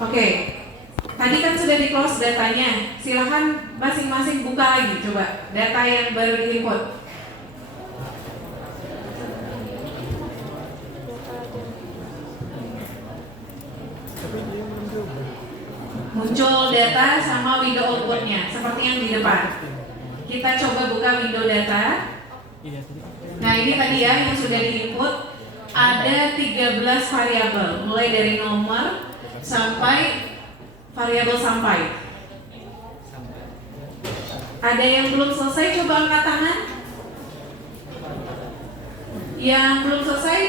Oke, tadi kan sudah di close datanya. Silahkan masing-masing buka lagi, coba data yang baru di input. Muncul data sama window outputnya, seperti yang di depan. Kita coba buka window data. Nah ini tadi ya yang sudah di input. Ada 13 variabel, mulai dari nomor sampai variabel sampai. Ada yang belum selesai, coba angkat tangan. Yang belum selesai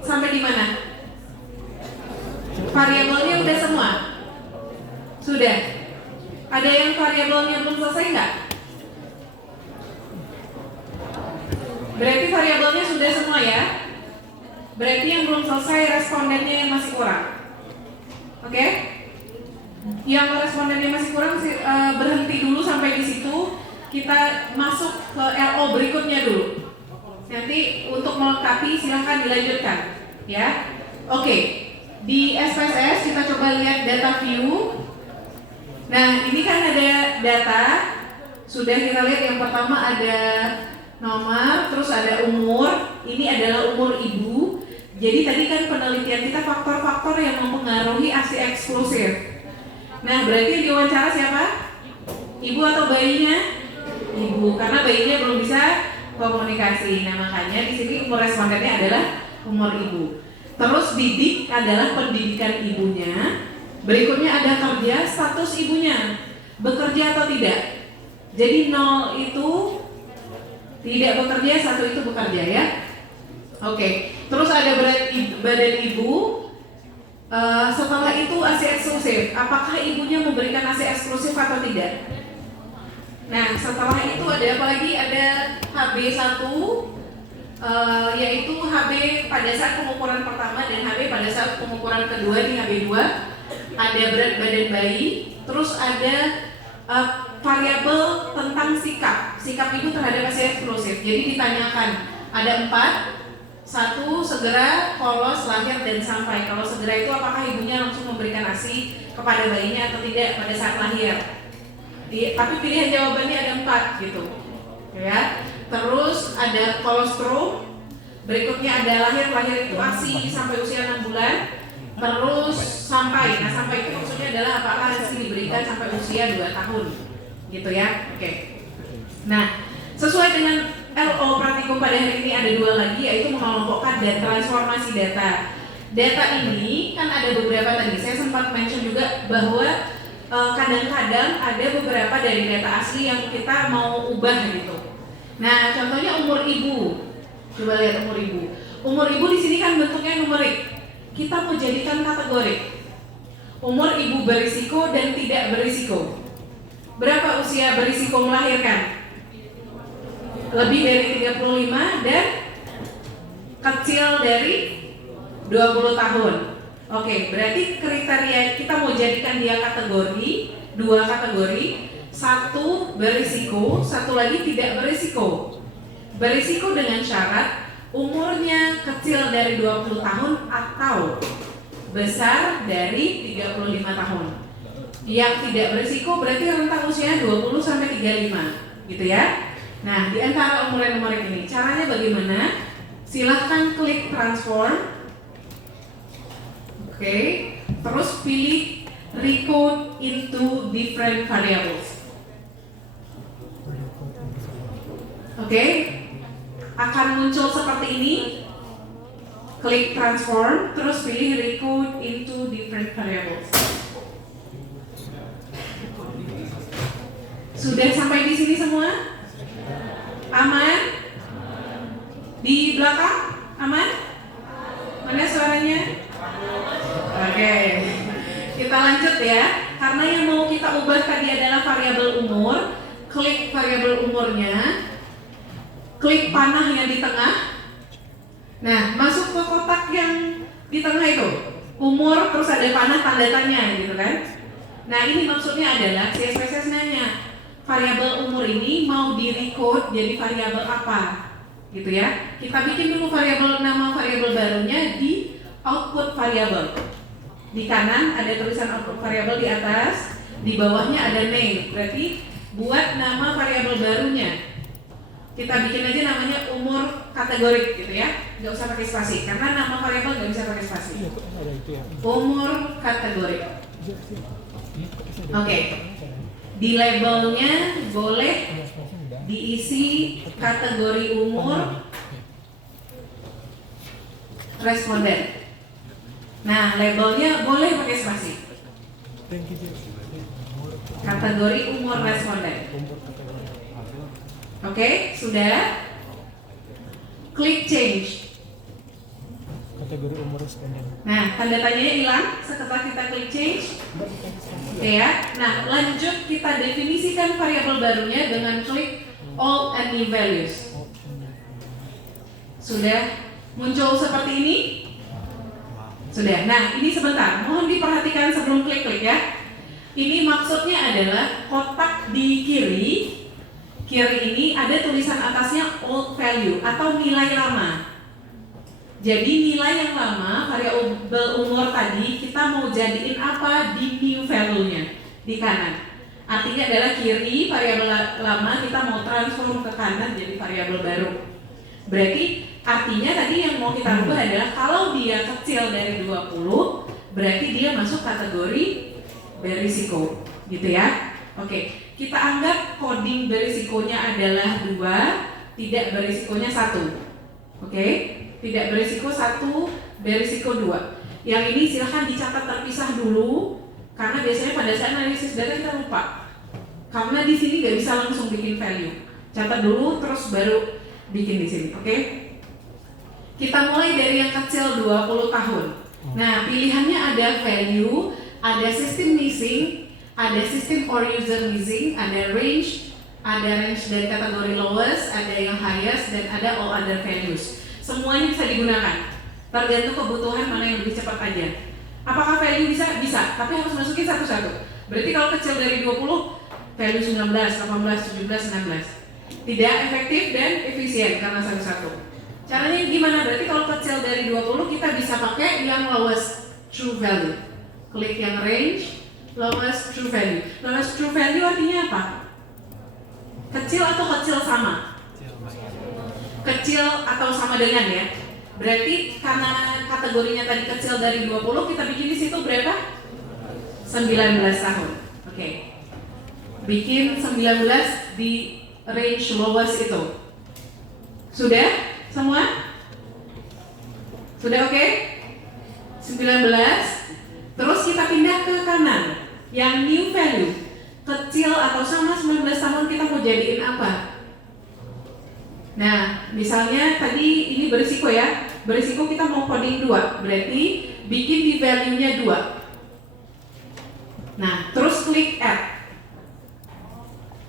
sampai di mana? Variabelnya udah semua? Sudah. Ada yang variabelnya belum selesai nggak? Berarti variabelnya sudah semua ya? Berarti yang belum selesai respondennya yang masih kurang. Oke? Yang respondennya masih kurang berhenti dulu sampai di situ. Kita masuk ke LO berikutnya dulu. Nanti untuk melengkapi silahkan dilanjutkan, ya. Oke. Di SPSS kita coba lihat data view. Nah, ini kan ada data. Sudah kita lihat yang pertama ada nomor, terus ada umur. Ini adalah umur ibu. Jadi tadi kan penelitian kita faktor-faktor yang mempengaruhi ASI eksklusif. Nah, berarti yang diwawancara siapa? Ibu atau bayinya? Ibu, karena bayinya belum bisa komunikasi. Nah, makanya di sini umur respondennya adalah umur ibu. Terus didik adalah pendidikan ibunya. Berikutnya ada kerja, status ibunya. Bekerja atau tidak? Jadi 0 itu tidak bekerja, 1 itu bekerja ya. Oke, terus ada badan ibu. Setelah itu ASI eksklusif. Apakah ibunya memberikan ASI eksklusif atau tidak? Nah, setelah itu ada apa lagi? Ada HB1, yaitu HB pada saat pengukuran pertama dan HB pada saat pengukuran kedua di HB2. Ada berat badan bayi. Terus ada variabel tentang sikap ibu terhadap ASI eksklusif. Jadi ditanyakan ada 4. 1, segera, polos, lahir, dan sampai. Kalau segera itu apakah ibunya langsung memberikan ASI kepada bayinya atau tidak pada saat lahir. Tapi pilihan jawabannya ada 4 gitu ya. Terus ada kolostrum. Berikutnya ada lahir itu ASI sampai usia 6 bulan. Terus sampai. Nah, sampai itu maksudnya adalah apakah ASI diberikan sampai usia 2 tahun gitu ya. Oke. Nah, sesuai dengan LO praktikum pada hari ini ada 2 lagi, yaitu mengelompokkan dan transformasi data. Data ini kan ada beberapa tadi, saya sempat mention juga bahwa kadang-kadang ada beberapa dari data asli yang kita mau ubah gitu. Nah, contohnya umur ibu. Coba lihat umur ibu. Umur ibu di sini kan bentuknya numerik. Kita mau jadikan kategori. Umur ibu berisiko dan tidak berisiko. Berapa usia berisiko melahirkan? Lebih dari 35 dan kecil dari 20 tahun. Oke, berarti kriteria kita mau jadikan dia kategori, 2 kategori, 1 berisiko, 1 lagi tidak berisiko. Berisiko dengan syarat umurnya kecil dari 20 tahun atau besar dari 35 tahun. Yang tidak berisiko berarti rentang usia 20 sampai 35, gitu ya. Nah, di antara umuran-umuran ini, caranya bagaimana? Silahkan klik transform. Oke, terus pilih recode into different variables. Oke, akan muncul seperti ini. Klik transform, terus pilih recode into different variables. Sudah sampai di sini semua? Aman? Di belakang? Aman? Mana suaranya? Oke. Kita lanjut ya. Karena yang mau kita ubah tadi adalah variabel umur. Klik variabel umurnya. Klik panah yang di tengah. Nah, masuk ke kotak yang di tengah itu. Umur, terus ada panah tanda tanya gitu kan. Nah, ini maksudnya adalah CSPSS nanya, variabel umur ini mau di-recode jadi variabel apa, gitu ya. Kita bikin dulu nama variabel barunya di output variabel. Di kanan ada tulisan output variable di atas, di bawahnya ada name. Berarti buat nama variabel barunya. Kita bikin aja namanya umur kategorik gitu ya, nggak usah pakai spasi karena nama variabel nggak bisa pakai spasi. Umur kategorik. Oke. Di labelnya boleh diisi kategori umur responden. Nah, labelnya boleh pakai spasi. Kategori umur responden. Oke, sudah. Klik change. Kategori umur responden. Nah, tanda tanyanya hilang setelah kita klik change. Oke ya. Nah, lanjut kita definisikan variabel barunya dengan klik all and new values. Sudah muncul seperti ini? Sudah. Nah, ini sebentar. Mohon diperhatikan sebelum klik-klik ya. Ini maksudnya adalah kotak di kiri ini ada tulisan atasnya old value atau nilai lama. Jadi nilai yang lama, variabel umur tadi kita mau jadiin apa di new value-nya di kanan. Artinya adalah kiri variabel lama kita mau transform ke kanan jadi variabel baru. Berarti artinya tadi yang mau kita ubah adalah kalau dia kecil dari 20, berarti dia masuk kategori berisiko, gitu ya. Oke, kita anggap coding berisikonya adalah 2, tidak berisikonya 1. Oke, tidak berisiko 1, berisiko 2. Yang ini silahkan dicatat terpisah dulu, karena biasanya pada saat analisis data kita lupa. Karena di sini nggak bisa langsung bikin value. Catat dulu, terus baru bikin di sini. Oke? Kita mulai dari yang kecil 20 tahun. Nah, pilihannya ada value, ada system missing, ada system or user missing, ada range dari kategori lowest, ada yang highest, dan ada all other values. Semuanya bisa digunakan, tergantung kebutuhan mana yang lebih cepat aja. Apakah value bisa? Bisa, tapi harus masukin satu-satu. Berarti kalau kecil dari 20, value 19, 18, 17, 16. Tidak efektif dan efisien karena satu-satu. Caranya gimana? Berarti kalau kecil dari 20 kita bisa pakai yang lowest true value. Klik yang range, lowest true value. Lowest true value artinya apa? Kecil atau kecil sama? Kecil atau sama dengan ya. Berarti karena kategorinya tadi kecil dari 20, kita bikin di situ berapa? 19 tahun. Oke. Bikin 19 di range lowest itu. Sudah? Semua? Sudah oke? 19. Terus kita pindah ke kanan. Yang new value. Kecil atau sama 19 tahun kita mau jadiin apa? Nah, misalnya tadi ini berisiko ya. Berisiko kita mau coding 2. Berarti bikin di value-nya 2. Nah, terus klik add.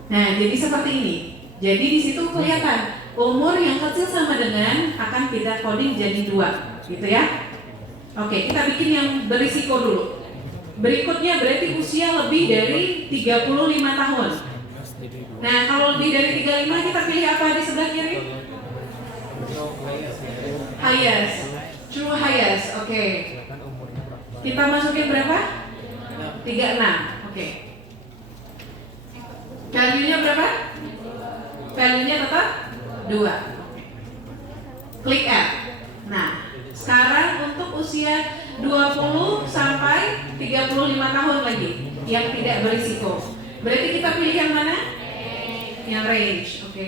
Nah, jadi seperti ini. Jadi di situ kelihatan umur yang kecil sama dengan akan kita coding jadi 2, gitu ya. Oke, kita bikin yang berisiko dulu. Berikutnya berarti usia lebih dari 35 tahun. Nah, kalau lebih dari 35 kita pilih apa di sebelah kiri? Highest. True highest. Oke. Kita masukin berapa? 36. Oke. Value-nya berapa? Value-nya tetap 2. Klik add. Nah, sekarang untuk usia 20 sampai 35 tahun lagi yang tidak berisiko. Berarti kita pilih yang mana? Yang range. Oke.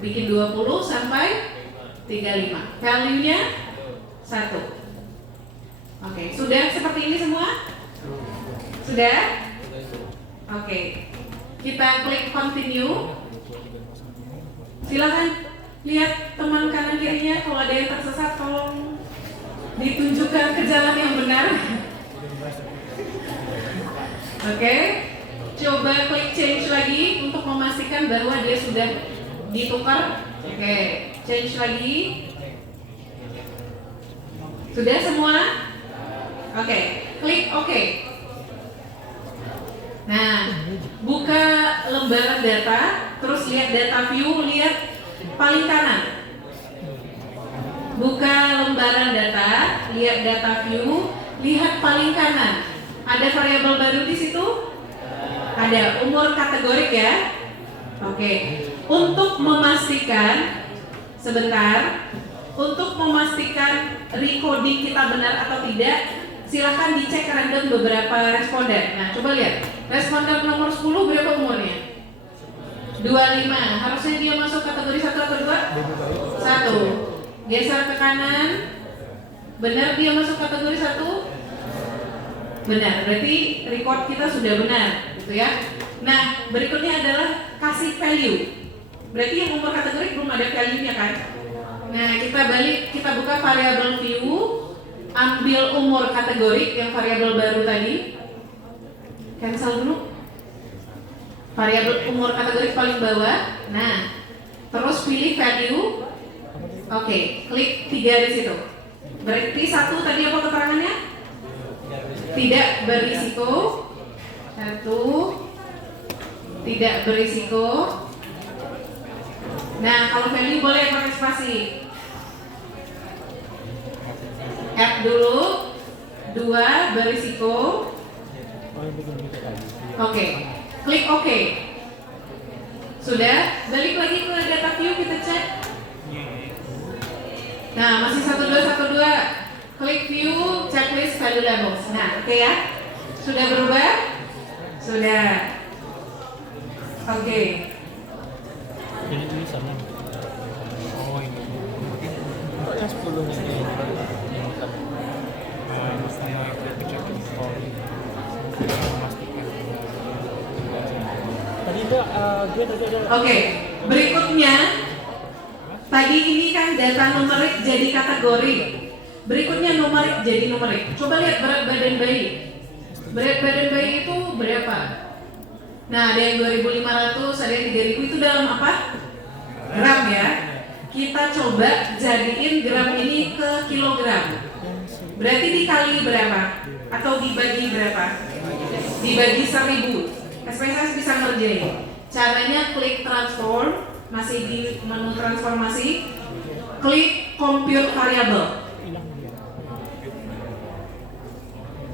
Bikin 20 sampai 35. Value-nya 1. Oke, sudah seperti ini semua? Sudah? Oke. Kita klik continue. Silakan lihat teman kanan kirinya, kalau ada yang tersesat tolong ditunjukkan ke jalan yang benar. Oke. Coba klik change lagi untuk memastikan bahwa dia sudah ditukar. Oke, change lagi. Sudah semua? Oke, klik OK. Nah, buka lembaran data, terus lihat data view, lihat paling kanan. Buka lembaran data, lihat data view, lihat paling kanan. Ada variabel baru di situ? Ada, umur kategorik ya. Oke. Untuk memastikan sebentar, untuk memastikan recoding kita benar atau tidak, silahkan dicek random beberapa responden. Nah, coba lihat. Responden nomor 10 berapa umurnya? 25. Harusnya dia masuk kategori 1 atau 2? 1. Geser ke kanan. Benar dia masuk kategori 1? Benar. Berarti record kita sudah benar, gitu ya. Nah, berikutnya adalah kasih value. Berarti yang umur kategori belum ada value-nya kan? Nah, kita balik, kita buka variabel view, ambil umur kategori yang variabel baru tadi. Cancel dulu. Variabel umur kategori paling bawah. Nah, terus pilih value. Oke, klik 3 di situ. Berarti 1 tadi apa keterangannya? Tidak berisiko. 1. Tidak berisiko. Nah, kalau value boleh pakai spasi. Add dulu. 2 berisiko. Oke. Klik OK. Sudah. Balik lagi ke data view, kita cek. Nah, masih 1212. Klik view, checklist value labels. Nah, oke ya. Sudah berubah? Sudah. Oke. Jadi tulisannya. Oh ini. Kok yang 10 nya ini? Yang tadi. Tadi itu gue tadi ada. Oke. Berikutnya, tadi ini kan data numerik jadi kategori. Berikutnya numerik jadi numerik. Coba lihat berat badan bayi. Berat badan bayi itu berapa? Nah, ada yang 2.500, ada yang 3.000, itu dalam apa? Gram ya. Kita coba jadiin gram ini ke kilogram. Berarti dikali berapa? Atau dibagi berapa? Dibagi 1.000. SPSS bisa ngerjain. Caranya klik transform, masih di menu transformasi, klik compute variable.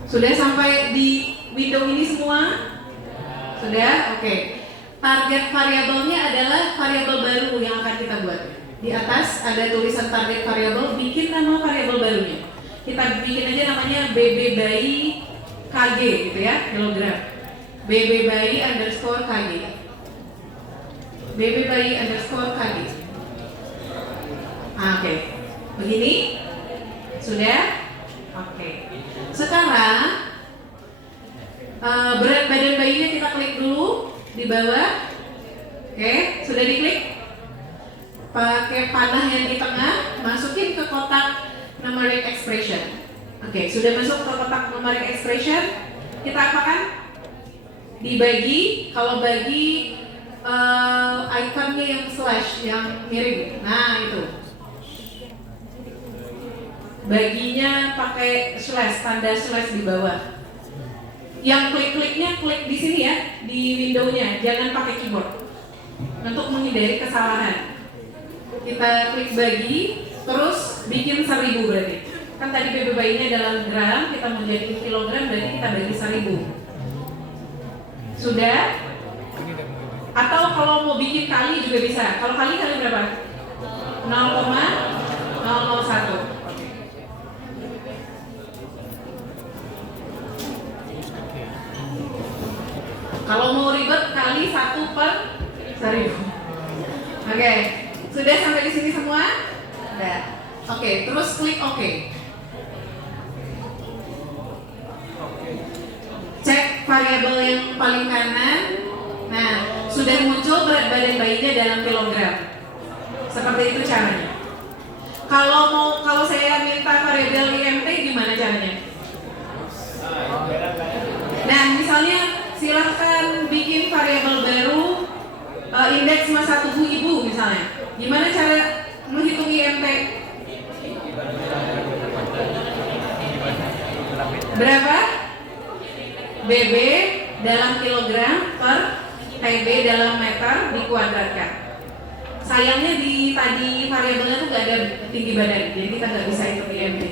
Sudah sampai di window ini semua? Sudah? Oke. Target variabelnya adalah variabel baru yang akan kita buat. Di atas ada tulisan target variabel, bikin nama variabel barunya. Kita bikin aja namanya BB bayi KG gitu ya, kilogram. BB bayi underscore KG. BB bayi underscore KG. Oke. Begini? Sudah? Oke. Sekarang berat badan bayinya kita klik dulu di bawah. Oke, sudah diklik. Pakai panah yang di tengah, masukin ke kotak numeric expression. Oke, sudah masuk ke kotak numeric expression. Kita apakan? Dibagi. Kalau bagi ikonnya yang slash, yang mirip. Nah, itu. Baginya pakai slash, tanda slash di bawah. Yang klik-kliknya klik di sini ya, di windownya, jangan pakai keyboard untuk menghindari kesalahan. Kita klik bagi, terus bikin 1.000 berarti. Kan tadi BB bayinya dalam gram, kita menjadi kilogram, berarti kita bagi 1.000. Sudah? Atau kalau mau bikin kali juga bisa. Kalau kali berapa? 0,001. Kalau mau ribet kali 1/1000. Oke, sudah sampai di sini semua? Sudah. Oke, terus klik OK. Cek variabel yang paling kanan. Nah, sudah muncul berat badan bayinya dalam kilogram. Seperti itu caranya. Kalau saya minta variabel IMT gimana caranya? Nah, misalnya silahkan bikin variabel baru indeks masa tubuh ibu misalnya. Gimana cara menghitung IMT? Berapa? BB dalam kilogram per TB dalam meter dikuadratkan. Sayangnya di tadi variabelnya tuh gak ada tinggi badan, jadi kita nggak bisa hitung IMT.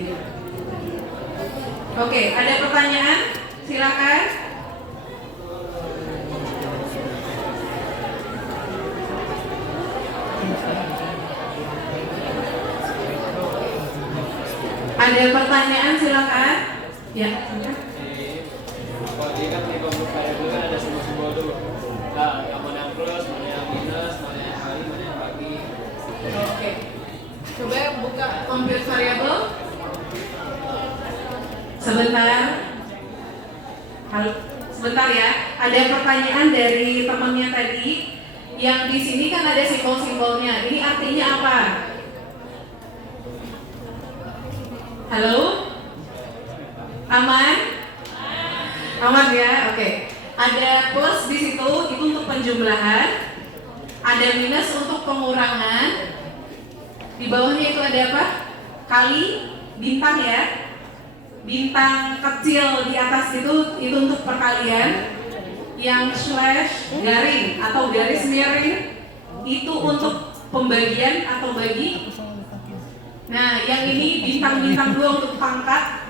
Oke, ada pertanyaan? Silakan. Ada pertanyaan, silakan. Ya. Kalau dia kan di kelompok variabel kan ada simbol-simbol tuh. Nah, yang mana yang plus, mana yang minus, mana yang kali, mana yang bagi. Oke. Coba buka compute variable. Sebentar. Halo. Sebentar ya. Ada pertanyaan dari temannya tadi. Yang di sini kan ada simbol-simbolnya. Ini artinya apa? Halo? Aman? Aman ya? Oke. Ada plus di situ, itu untuk penjumlahan. Ada minus untuk pengurangan. Di bawahnya itu ada apa? Kali, bintang ya. Bintang kecil di atas itu untuk perkalian. Yang slash garing atau garis miring itu untuk pembagian atau bagi. Nah, yang ini bintang-bintang 2 untuk pangkat.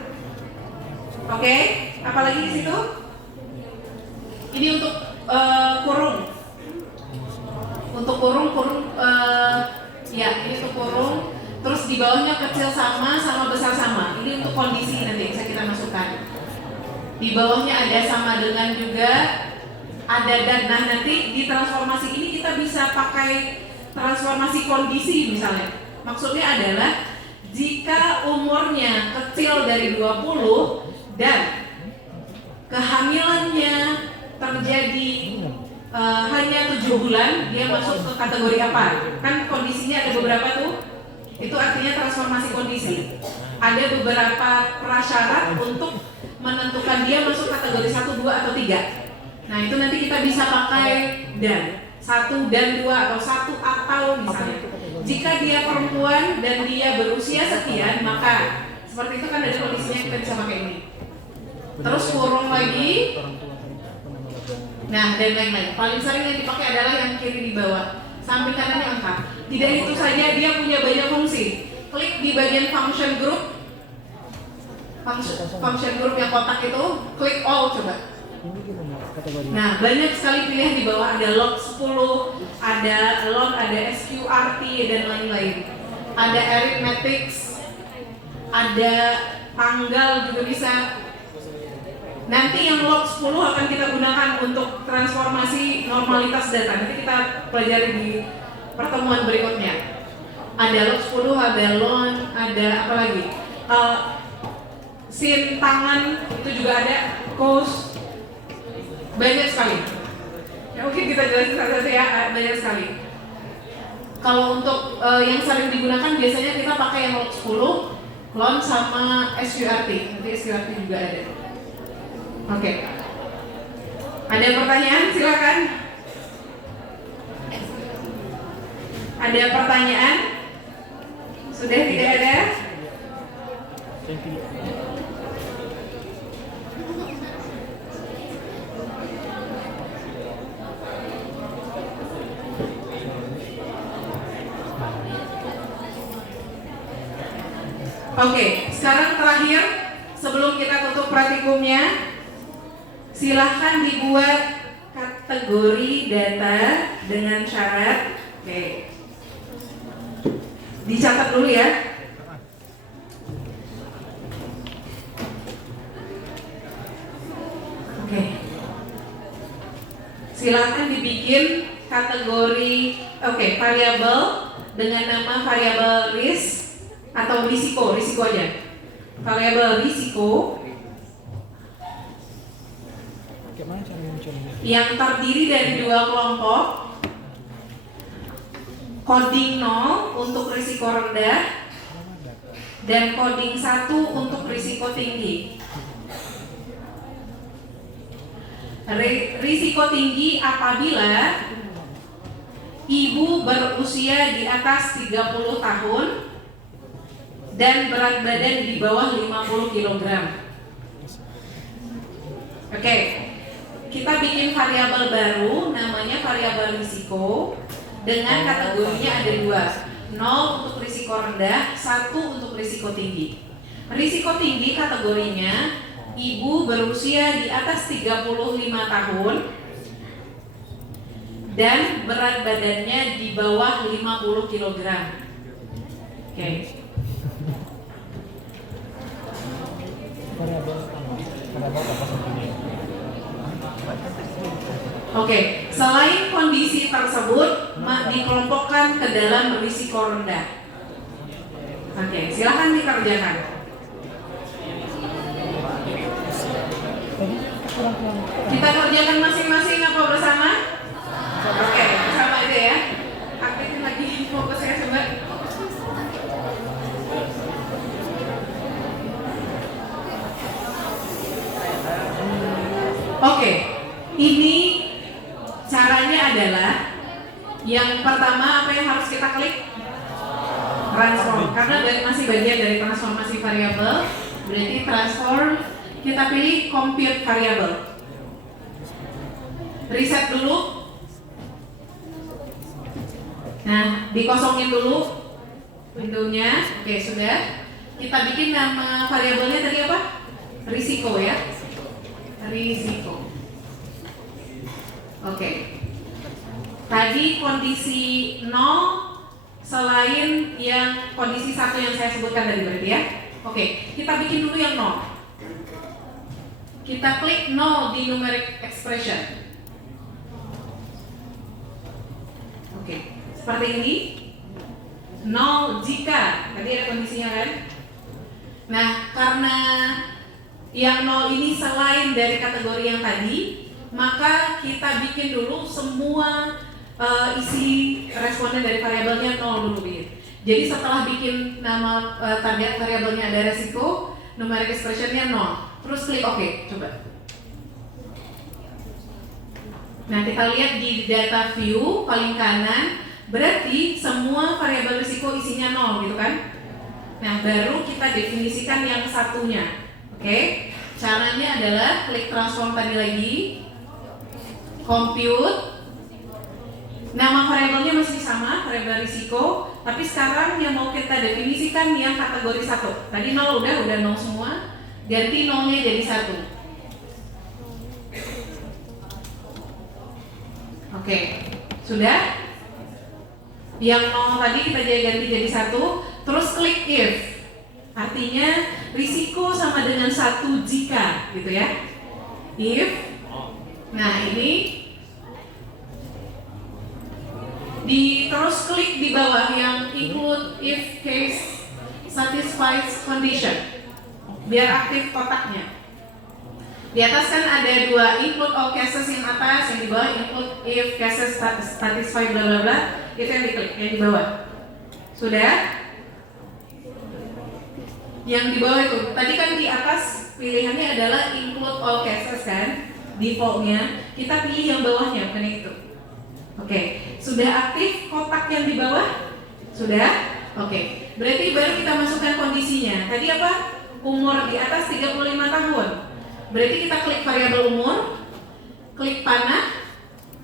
Oke, apalagi di situ? Ini untuk kurung. Untuk kurung ya, ini untuk kurung. Terus di bawahnya kecil sama besar sama. Ini untuk kondisi nanti bisa kita masukkan. Di bawahnya ada sama dengan juga, ada dan. Nah, nanti di transformasi ini kita bisa pakai transformasi kondisi misalnya. Maksudnya adalah jika umurnya kecil dari 20 dan kehamilannya terjadi hanya 7 bulan, dia masuk ke kategori apa? Kan kondisinya ada beberapa tuh. Itu artinya transformasi kondisi. Ada beberapa prasyarat untuk menentukan dia masuk kategori 1, 2, atau 3. Nah, itu nanti kita bisa pakai dan 1 dan 2 atau 1 atau misalnya. Jika dia perempuan dan dia berusia sekian, maka seperti itu kan ada kondisinya, kita bisa pakai ini. Terus kurung lagi. Nah, dan lain-lain. Paling sering yang dipakai adalah yang kiri di bawah. Samping kanannya angka. Tidak itu saja, dia punya banyak fungsi. Klik di bagian function group. Function group yang kotak itu, klik all coba. Nah, banyak sekali pilihan di bawah. Ada log 10, ada log, ada SQRT dan lain-lain. Ada arithmetics, ada tanggal juga bisa. Nanti yang log 10 akan kita gunakan untuk transformasi normalitas data. Nanti kita pelajari di pertemuan berikutnya. Ada log 10, ada lon, ada apa lagi? Sin tangan itu juga ada, cos. Banyak sekali. Ya, mungkin kita jelasin satu-satu ya, banyak sekali. Kalau untuk yang sering digunakan biasanya kita pakai yang log 10, lon sama SQRT. Nanti SQRT juga ada. Oke. Ada pertanyaan? Silakan. Ada pertanyaan? Sudah tidak ada? Oke, sekarang terakhir sebelum kita tutup praktikumnya, silahkan dibuat kategori data dengan syarat. Oke, dicatat dulu ya. Oke, silahkan dibikin kategori variabel dengan nama variabel risk atau risiko aja. Variabel risiko yang terdiri dari 2 kelompok. Coding 0 untuk risiko rendah dan coding 1 untuk risiko tinggi. Risiko tinggi apabila ibu berusia di atas 30 tahun dan berat badan di bawah 50 kg. Oke, kita bikin variabel baru namanya variabel risiko dengan kategorinya ada 2, 0 untuk risiko rendah, 1 untuk risiko tinggi. Risiko tinggi kategorinya ibu berusia di atas 35 tahun dan berat badannya di bawah 50 kg. Oke. Variabel apa sebetulnya? Oke, selain kondisi tersebut dikelompokkan ke dalam risiko rendah. Oke, silahkan dikerjakan. Kita kerjakan masing-masing apa bersama? Oke, bersama aja ya. Aktifin lagi fokusnya coba. Oke, ini caranya adalah yang pertama apa yang harus kita klik? Transform, karena masih bagian dari transformasi variabel. Berarti transform, kita pilih compute variable. Reset dulu. Nah, dikosongin dulu windownya. Oke, sudah. Kita bikin nama variabelnya tadi apa? Risiko ya. Risiko. Oke. Tadi kondisi 0 selain yang kondisi 1 yang saya sebutkan tadi berarti ya. Oke, kita bikin dulu yang 0. Kita klik 0 di numeric expression. Oke, seperti ini. 0 jika tadi ada kondisinya kan. Nah, karena yang 0 ini selain dari kategori yang tadi, maka kita bikin dulu semua isi responden dari variabelnya 0 dulu bikin. Jadi setelah bikin nama target variabelnya ada resiko, numeric expressionnya 0. Terus klik OK, coba. Nah, kita lihat di data view paling kanan, berarti semua variabel risiko isinya 0 gitu kan. Nah, baru kita definisikan yang satunya. Oke, caranya adalah klik transform tadi lagi, compute. Nama variabelnya masih sama, variabel risiko, tapi sekarang yang mau kita definisikan yang kategori 1. Tadi 0 udah 0 semua, ganti 0-nya jadi 1. Oke, sudah? Yang 0 tadi kita ganti jadi 1, terus klik if. Artinya risiko sama dengan 1 jika gitu ya. If. Nah, ini terus klik di bawah yang include if case satisfies condition. Biar aktif kotaknya. Di atas kan ada 2 include all cases yang atas, yang di bawah include if cases satisfy bla bla bla. Itu yang diklik, yang di bawah. Sudah? Yang di bawah itu, tadi kan di atas pilihannya adalah include all cases kan, defaultnya. Kita pilih yang bawahnya, bukan itu. Oke, sudah aktif kotak yang di bawah? Sudah? Oke, berarti baru kita masukkan kondisinya. Tadi apa? Umur di atas 35 tahun. Berarti kita klik variabel umur, klik panah,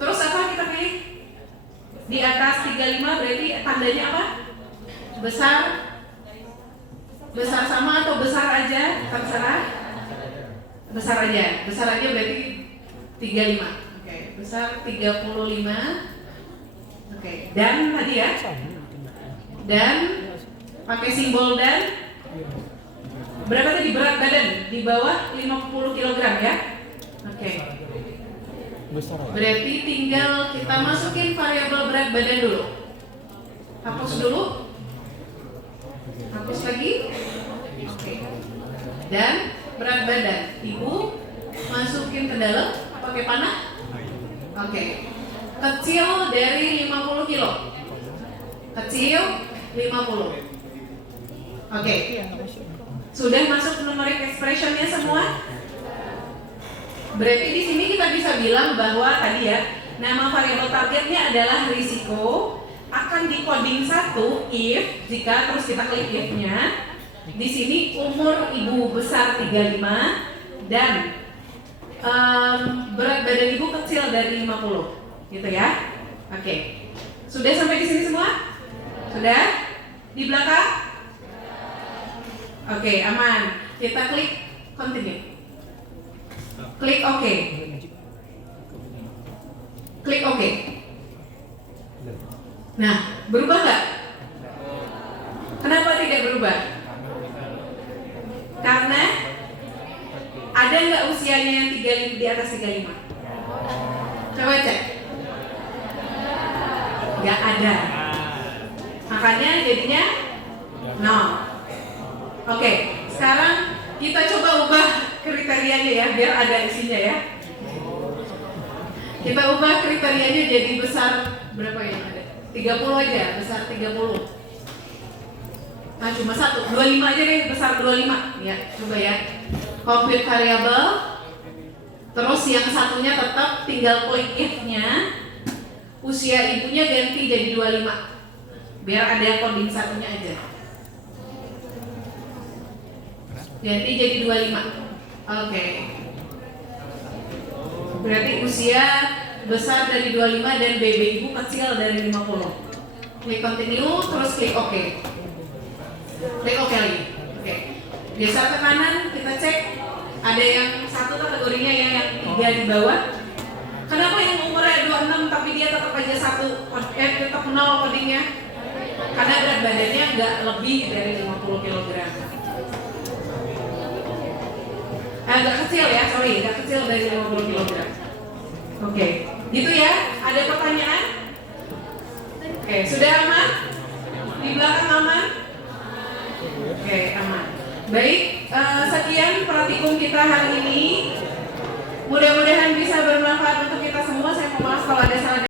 terus apa kita pilih? Di atas 35 berarti tandanya apa? Besar? Besar sama atau besar aja? Terserah. Besar aja berarti 35. Oke, besar 35. Oke, dan tadi ya. Dan pakai simbol dan. Berapa tadi berat badan? Di bawah 50 kg ya. Oke. Berarti tinggal kita masukin variabel berat badan dulu. Hapus dulu. Hapus lagi. Oke. Dan berat badan ibu masukin ke dalam pakai panah. Oke. Kecil dari 50 kilo. Kecil 50. Oke. Sudah masuk numeric expressionnya semua? Berarti di sini kita bisa bilang bahwa tadi ya, nama variabel targetnya adalah risiko, akan dikoding 1 if, jika terus kita klik if-nya. Di sini umur ibu besar 35 dan berat badan ibu kecil dari 50, gitu ya. Oke. Sudah sampai di sini semua? Sudah? Di belakang? Oke, aman. Kita klik continue. Klik OK. Klik OK. Nah, berubah nggak? Kenapa tidak berubah? Karena ada nggak usianya yang 35 di atas 35? Coba cek. Nggak ada. Makanya jadinya 0. Oke, sekarang kita coba ubah kriterianya ya, biar ada isinya ya. Kita ubah kriterianya jadi besar berapa yang ada? 30 aja, besar 30. Nah cuma satu, 25 aja deh, besar 25. Ya, coba ya. Compute variable. Terus yang satunya tetap tinggal klik if-nya. Usia ibunya ganti jadi 25. Biar ada yang coding satunya aja. Ganti jadi 25. Oke. Berarti usia besar dari 25 dan BB ibu kecil dari 50. Klik continue, terus klik OK. Klik OK lagi. Oke. Geser ke kanan, kita cek. Ada yang satu kategorinya ya, yang 3 di bawah. Kenapa yang umurnya 26 tapi dia tetap aja tetap 0 codingnya? Karena berat badannya nggak lebih dari 50 kg. Agak kecil ya, sorry, agak kecil dari 50 kg. Oke, gitu ya. Ada pertanyaan? Oke, sudah aman? Di belakang aman? Oke, aman. Baik, sekian praktikum kita hari ini. Mudah-mudahan bisa bermanfaat untuk kita semua. Saya mau maaf kalau ada salah.